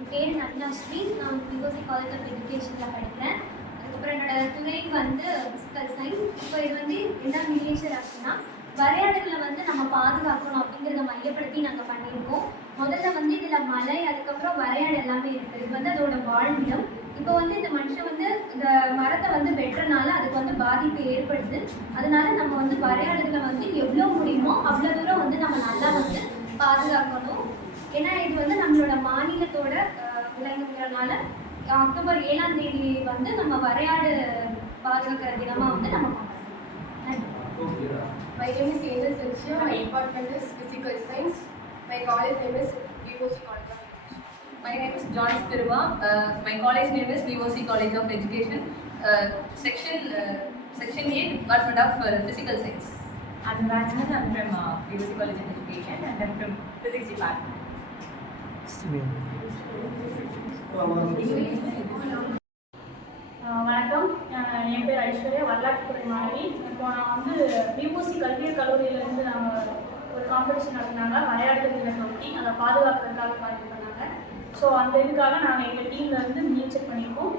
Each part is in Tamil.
என் பேர் நட்னாஸ்ரீ. நான் பிகோசி காலேஜ் ஆஃப் எஜுகேஷனில் படிக்கிறேன். அதுக்கப்புறம் என்னோடய துறை வந்து ஃபிசிக்கல் சயின்ஸ். இப்போ இது வந்து என்ன மினியேச்சர் அப்படின்னா, வரையாடுகளை வந்து நம்ம பாதுகாக்கணும் அப்படிங்கிறத மையப்படுத்தி நாங்கள் பண்ணியிருக்கோம். முதல்ல வந்து இதில் மலை, அதுக்கப்புறம் வரையாடு எல்லாமே இருக்குது. இது வந்து அதோட வாழ்விடம். இப்போ வந்து இந்த மனுஷன் வந்து இந்த மரத்தை வந்து வெட்டுறனால அதுக்கு வந்து பாதிப்பு ஏற்படுது. அதனால நம்ம வந்து வரையாடுகளை வந்து எவ்வளோ முடியுமோ அவ்வளோ தூரம் வந்து நம்ம நல்லா வந்து பாதுகாக்கணும். ஏன்னா இது வந்து நம்மளோட மாநிலத்தோட விலங்குங்கிறனால அக்டோபர் 7ஆம் தேதி வந்து நம்ம வரையாடு பாதுகாக்கிற தினமாக வந்து நம்ம கொண்டாடுறோம். My name is Angel Silchia. My department is Physical Science. My college name is VOC College of Education. My name is John Stirva. My college name is VOC College of Education. Section A, Department of Physical Science. I'm Rajna. I'm from VOC College of Education and I'm from Physics Department. வணக்கம், என் பேர் ஐஸ்வர்யா, வரலாற்றுத்துறை மாணவி. இப்போ நான் வந்து பிஓசி கல்வியல் கல்லூரியிலேருந்து நாங்கள் ஒரு காம்படிஷன் நடத்தினாங்க, வரையாடுகள் தினம் பற்றி அதை பாதுகாக்கிறதுக்காக இது பண்ணாங்க. ஸோ அந்த இதுக்காக நாங்கள் எங்கள் டீமில் இருந்து முயற்சி பண்ணியிருக்கோம்.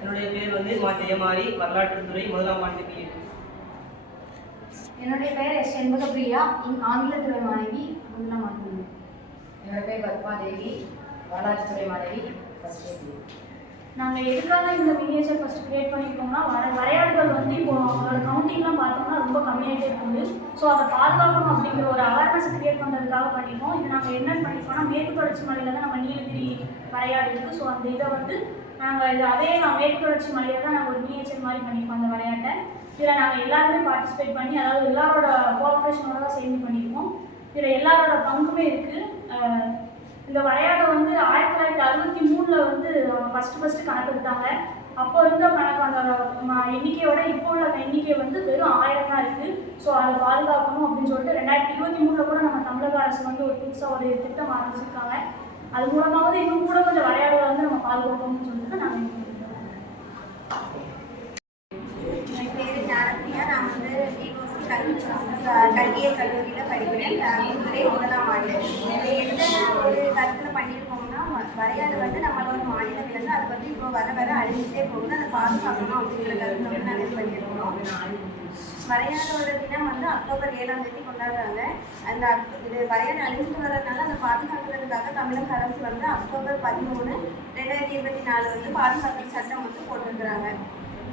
என்னுடைய பேர் வந்து ஜெயமாரி, வரலாற்றுத்துறை முதலாம் ஆண்டு பிஏ. என்னுடைய பெயர் எஸ் செண்பகப்பிரியா, ஆங்கிலத்துறை மாணவி, முதலாம் ஆண்டு. என்னோட பேர் பத்மாதேவி, வரலாற்றுத்துறை மாணவி, ஃபர்ஸ்ட் இயர். நாங்கள் எதுக்காக இந்த மினியேச்சர் ஃபஸ்ட்டு க்ரியேட் பண்ணியிருக்கோம்னா, வரையாடுகள் வந்து இப்போ அவங்களோட கவுண்டிங்லாம் பார்த்தோம்னா ரொம்ப கம்மியாகிட்டே இருக்குது. ஸோ அதை பாதுகாக்கணும் அப்படிங்கிற ஒரு அவேர்னஸ் க்ரியேட் பண்ணுறதுக்காக பண்ணியிருக்கோம். இது நாங்கள் என்ன பண்ணியிருக்கோம்னா, மேற்கு தொடர்ச்சி மலையில் தான் நம்ம நீலகிரி வரையாடு இருக்குது. ஸோ அந்த இதை வந்து நாங்கள் மேற்கு தொடர்ச்சி மலையில் தான் நாங்கள் ஒரு மினியேச்சர் மாதிரி பண்ணியிருக்கோம் அந்த விளையாட்டை. இதில் நாங்கள் எல்லாருமே பார்ட்டிசிபேட் பண்ணி, அதாவது எல்லாரோட கோஆப்ரேஷனோட தான் சேர்ந்து பண்ணியிருக்கோம். இதில் எல்லாரோட பங்குமே இருக்குது. இந்த விளையாட்டை வந்து 1963 வந்து ஃபஸ்ட்டு கணக்கெடுத்தாங்க. அப்போ இருந்த கணக்கு அந்த எண்ணிக்கையோட இப்போ உள்ள எண்ணிக்கை வந்து வெறும் 1000 தான் இருக்குது. ஸோ அதை பாதுகாக்கணும் அப்படின்னு சொல்லிட்டு 2023 கூட நம்ம தமிழக அரசு வந்து ஒரு புதுசாக ஒரு திட்டம் ஆரம்பிச்சிருக்காங்க. அது மூலமாவது இன்னும் கூட கொஞ்சம் விளையாடுகளை வந்து நம்ம பாதுகாக்கணும்னு சொல்லிட்டு நாங்கள் என் பேர் ஞானப்பிரியா. நான் வந்து பிஓசி கல்வியல் கல்லூரியில் படிக்கிறேன். முதலாம் ஆண்டு. எந்த ஒரு கருத்தில் பண்ணியிருக்கோம்னா, வரையாடு வந்து நம்மளோட மாநில விலங்கு, அது வந்து இப்போ வர வர அழிஞ்சிட்டே போகுது, அதை பாதுகாக்கணும் அப்படிங்கிற கருத்தில் வந்து நாங்கள் பண்ணியிருக்கோம். வரையாடோட தினம் வந்து அக்டோபர் 7ஆம் தேதி கொண்டாடுறாங்க. அந்த இது வரையாடு அழிஞ்சிட்டு வர்றதுனால அதை பாதுகாக்கிறதுக்காக தமிழக அரசு வந்து அக்டோபர் 13, 2024 வந்து பாதுகாப்பு சட்டம் வந்து போட்டிருக்கிறாங்க.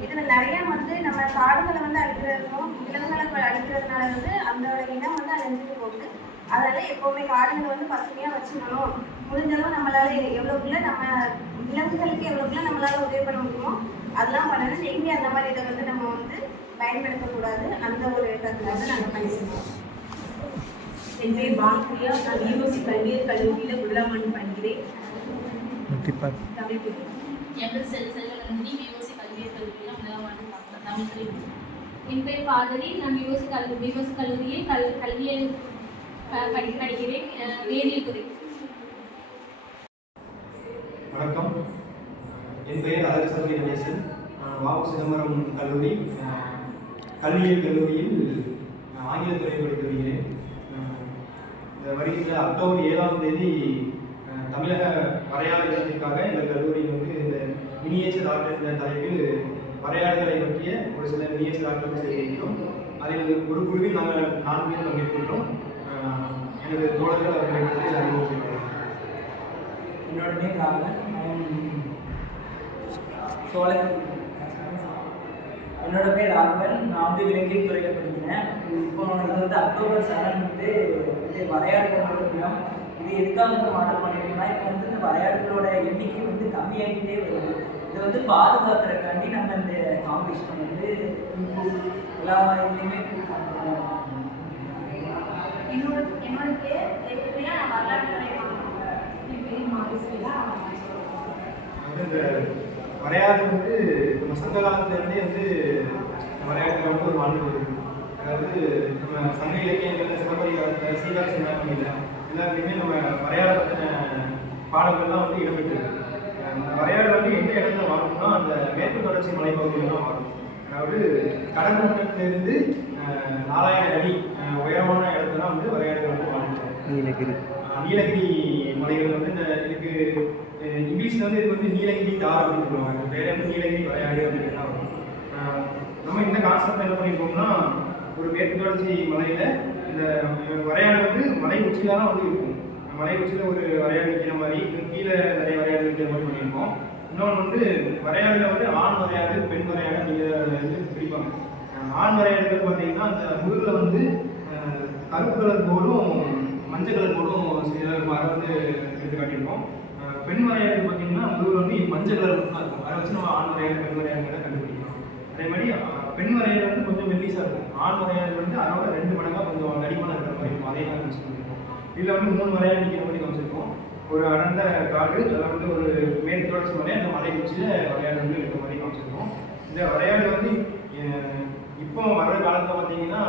இதில் நிறையா வந்து நம்ம காடுகளை வந்து அழிக்கிறதும் விலங்குகளை அழிக்கிறதுனால வந்து அதோட இனம் வந்து அழிஞ்சிட்டு போகுது. அதனால் எப்போவுமே காடுகளை வந்து பசுமையாக வச்சுக்கணும். முடிஞ்சளவு நம்மளால் எவ்வளோக்குள்ள நம்ம விலங்குகளுக்கு எவ்வளோக்குள்ள நம்மளால் உதவி பண்ண முடியுமோ அதெல்லாம் பண்ணணும். எங்கே அந்த மாதிரி இதை வந்து நம்ம வந்து பயன்படுத்தக்கூடாது. அந்த ஒரு கருத்தில் வந்து நாங்கள் பண்ணியிருக்கோம். என் பேர் பானுப்பிரியா. நான் யூனிவர்சிட்டி கல்வியல் கல்லூரியில் முதலாம் ஆண்டு படிக்கிறேன். என் பேர் செல்வநந்தினி, விஓசி கல்வியல் கல்லூரியில் முதலாம் ஆண்டு தமிழ். என் பேர் பாதரி. நான் விஓசி கல்லூரியில் கல்வியல் படிக்கிறேன், வேதியியல் துறை. வணக்கம், என் பெயர் அழகுசாமி கணேசன். வாவு சிதம்பரம் கல்லூரி கல்வியியல் கல்லூரியில் ஆங்கிலத்துறை படித்து வருகிறேன். வருகின்ற அக்டோபர் 7ஆம் தேதி தமிழக வரையாடு தினத்திற்காக எங்கள் கல்லூரியில் வந்து இந்த மினியேச்சர் ஆர்ட் என்ற தலைப்பில் வரையாடுகளை பற்றிய ஒரு சில மினியேச்சர் ஆர்ட் செய்திருக்கிறோம். அதில் ஒரு குழுவில் நாங்கள் 4 பேர் பங்கேற்கின்றோம். எனது தோழர்கள் அவர்களை பற்றி அறிமுகம். என்னோட பேர் ராகவன். என்னோட பேர் ராகவன். நான் வந்து விலங்கியல் துறையில் படிக்கிறேன். இப்போ இது வந்து அக்டோபர் 7 வந்து வரையாடுகள் தினம். இது எதுக்காக வந்து மாற்றம் பண்ணியிருக்கோம்னா, இப்போ வந்து இந்த வரையாடுகளோட எண்ணிக்கை வந்து கம்மியாகிட்டே வருது. இதை வந்து பாதுகாக்கிறதுக்காண்டி நம்ம இந்த காம்படிஷன் வந்து எல்லா இதுலேயுமே என்னோட பேர் எப்படியா நான் வரலாற்றுத்துறை இந்த வரையாடு வந்து நம்ம சங்க காலத்துலேருந்தே வந்து வரையாடுகள் வந்து ஒரு வாழ்ந்து வருது. அதாவது நம்ம சங்க இலக்கியங்களில் சிவபரி காலத்தில் சீதா சிந்தாமணியில் எல்லாருக்குமே நம்ம வரையாட பற்றின பாடல்கள்லாம் வந்து இடம்பெற்றிருக்கு. அந்த வரையாடு வந்து எந்த இடத்துல வாழணும்னா அந்த மேற்கு தொடர்ச்சி மலைப்பகுதியில் தான் வாழும். அதாவது கடல் மட்டத்திலிருந்து 4000 அடி உயரமான இடத்துல வந்து வரையாடுகள் வந்து வாழ்ந்துருக்கு. நீலகிரி மலைகள் வந்து இந்த இங்கிலீஷில் வந்து இது வந்து நீலகிரி தார் அப்படின்னு சொல்லுவாங்க. பேரே வந்து நீலகிரி வரையாடு அப்படின்னு தான் வரும். நம்ம இந்த கான்செப்ட் என்ன பண்ணியிருக்கோம்னா, ஒரு மேற்கு தொடர்ச்சி மலையில் இந்த வரையாடு வந்து மலை உச்சியில் தான் வந்து இருக்கும். மலை உச்சியில் ஒரு வரையாடு வைக்கிற மாதிரி, கீழே நிறைய வரையாடு வைக்கிற மாதிரி பண்ணியிருக்கோம். இன்னொன்று வந்து வரையாடுல வந்து ஆண் வரையாடு, பெண் வரையாடு நீங்கள் வந்து பிரிப்பாங்க. ஆண் வரையாடுகள் பார்த்தீங்கன்னா அந்த முருகில் வந்து கருப்பு கலர் போர்டும் மஞ்சள் கலர் போர்டும் அதை வந்து எடுத்து காட்டியிருக்கோம். பெண் வரையாடுகள் பார்த்தீங்கன்னா முருகில் வந்து மஞ்சள் கலர் மட்டும் தான் இருக்கும். அதை வச்சு நம்ம ஆண் வரையாடு, பெண் வரையாடுகளை கண்டுபிடிக்கிறோம். அதே மாதிரி பெண் வரையாடு வந்து கொஞ்சம் மெல்லிஸாக இருக்கும். ஆண் வரையாடு வந்து அதோட 2 மடங்காக கொஞ்சம் நடிமான இருக்கிற மாதிரி இருக்கும். அதே தான் யூஸ் பண்ணியிருக்கோம். இதில் வந்து 3 வரையாடு நிற்கிற மாதிரி காமிச்சிருக்கோம். ஒரு அடர்ந்த காடு, அதில் வந்து ஒரு மேற்கு தொடர்ச்சி மலை, அந்த மலை உச்சியில் வரையாடு வந்து இருக்கிற மாதிரி காமிச்சிருக்கோம். இந்த வரையாடு வந்து இப்போ வர்ற காலத்தில் பார்த்தீங்கன்னா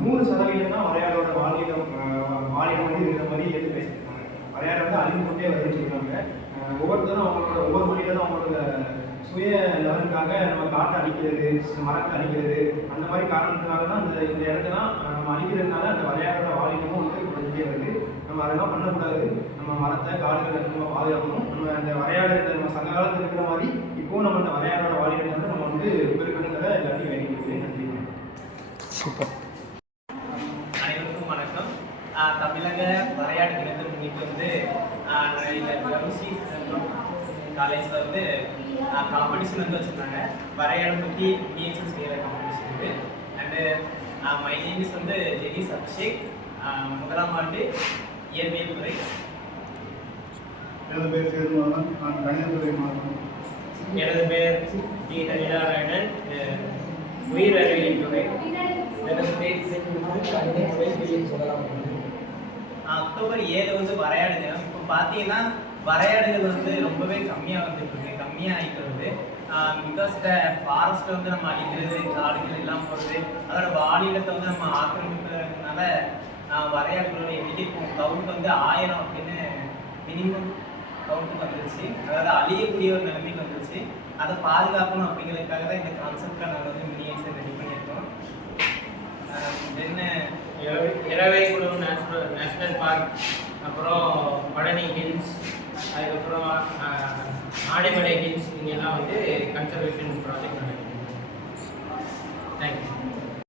100% தான் வரையாடோட வாழிடம் வந்து இருக்கிற மாதிரி எடுத்து பேசியிருக்காங்க. வரையாடு வந்து அழிந்து கொண்டே வருதுன்னு சொல்லுவாங்க. ஒவ்வொருத்தரும் அவங்களோட ஒவ்வொரு மொழியிலும் அவங்களோட சுய லெவலுக்காக நம்ம காட்டை அழிக்கிறது, மரத்தை அழிக்கிறது, அந்த மாதிரி காரணத்தினால தான் இந்த இடத்தெல்லாம் நம்ம அழிக்கிறதுனால அந்த வரையாடோட வாழிடமும் வந்து குறைஞ்சிட்டே வருது. நம்ம அதெல்லாம் பண்ணக்கூடாது. நம்ம மரத்தை, காடுகளை நம்ம பாதுகாக்கணும். நம்ம அந்த வரையாடு நம்ம சங்க காலத்தில் இருக்கிற மாதிரி இப்போவும் நம்ம அந்த வரையாடோட வாழிடம் வந்து நம்ம வந்து பெருக்கணுங்கிறத எல்லாத்தையும் வேண்டிக்கிறேன். நன்றி. சூப்பர். அனைவருக்கும் வணக்கம். தமிழக வரையாடு தினத்தை முன்னிட்டு வந்து இந்த காலேஜில் வந்து காம்படிஷன் வந்து வச்சுருந்தாங்க. வரையாடை பற்றி மினியேச்சர் செய்கிற காம்படிஷன் இது. அண்டு மை நேம் இஸ் வந்து ஜெனிஸ் அபிஷேக், முதலாம் ஆண்டு இயற்பியல் துறை. எனது பேர் சேதுமாதன், நான் கணிதத்துறை மாணவன். எனது பேர் டி ஹரிநாராயணன், உயிர் அறிவியல் துறை. எனது பேர் அக்டோபர் 7 வந்து வரையாடு தினம். இப்போ பார்த்தீங்கன்னா வரையாடுகள் வந்து ரொம்பவே கம்மியாக வந்துட்டு இருக்கு, கம்மியாக ஆகிட்டு வருது. பிகாஸ் ஃபாரஸ்ட்டை வந்து நம்ம அழிக்கிறது, காடுகள் எல்லாம் போடுறது, அதோட வாழிடத்தை வந்து நம்ம ஆக்கிரமிக்கிறதுனால வரையாடுகளோட எண்ணிக்கை இப்போ கவுண்ட் வந்து 1000 அப்படின்னு மினிமம் கவுண்ட்டுக்கு வந்துருச்சு. அதாவது அழியக்கூடிய ஒரு நிலைமைக்கு வந்துருச்சு. அதை பாதுகாக்கணும் அப்படிங்கிறதுக்காக தான் இந்த கான்செப்டில் நாங்கள் வந்து மினியேச்சர் ரெடி பண்ணியிருக்கோம். தென் இரவைக்குளம் நேஷ்னல் பார்க், அப்புறம் பழனி ஹில்ஸ், அதுக்கப்புறம் ஆடைமலை ஹில்ஸ், இங்கெல்லாம் வந்து கன்சர்வேஷன் ப்ராஜெக்ட் நடக்குது. தேங்க்யூ.